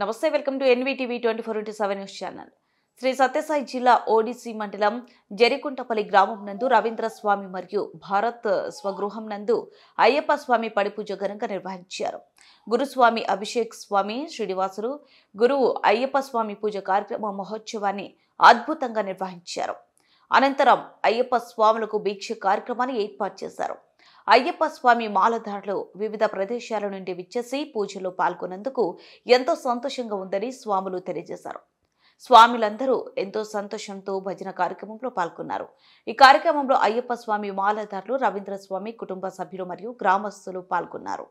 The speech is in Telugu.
నమస్తే, welcome to NVTV 24/7 news channel. Shri Sathya Sai జిల్లా ఓడిసి మండలం జరికుంటపల్లి గ్రామం నందు రవీంద్ర స్వామి మరియు భారత్ స్వగృహం నందు అయ్యప్ప స్వామి పడిపూజ ఘనంగా నిర్వహించారు. గురుస్వామి అభిషేక్ స్వామి శ్రీనివాసులు గురువు అయ్యప్ప స్వామి పూజ కార్యక్రమ మహోత్సవాన్ని అద్భుతంగా నిర్వహించారు. అనంతరం అయ్యప్ప స్వాములకు దీక్ష కార్యక్రమాన్ని ఏర్పాటు చేశారు. అయ్యప్ప స్వామి మాలధారులు వివిధ ప్రదేశాల నుండి విచ్చేసి పూజలో పాల్గొన్నందుకు ఎంతో సంతోషంగా ఉందని స్వాములు తెలియజేశారు. స్వాములందరూ ఎంతో సంతోషంతో భజన కార్యక్రమంలో పాల్గొన్నారు. ఈ కార్యక్రమంలో అయ్యప్ప స్వామి మాలధారులు, రవీంద్ర స్వామి కుటుంబ సభ్యులు మరియు గ్రామస్తులు పాల్గొన్నారు.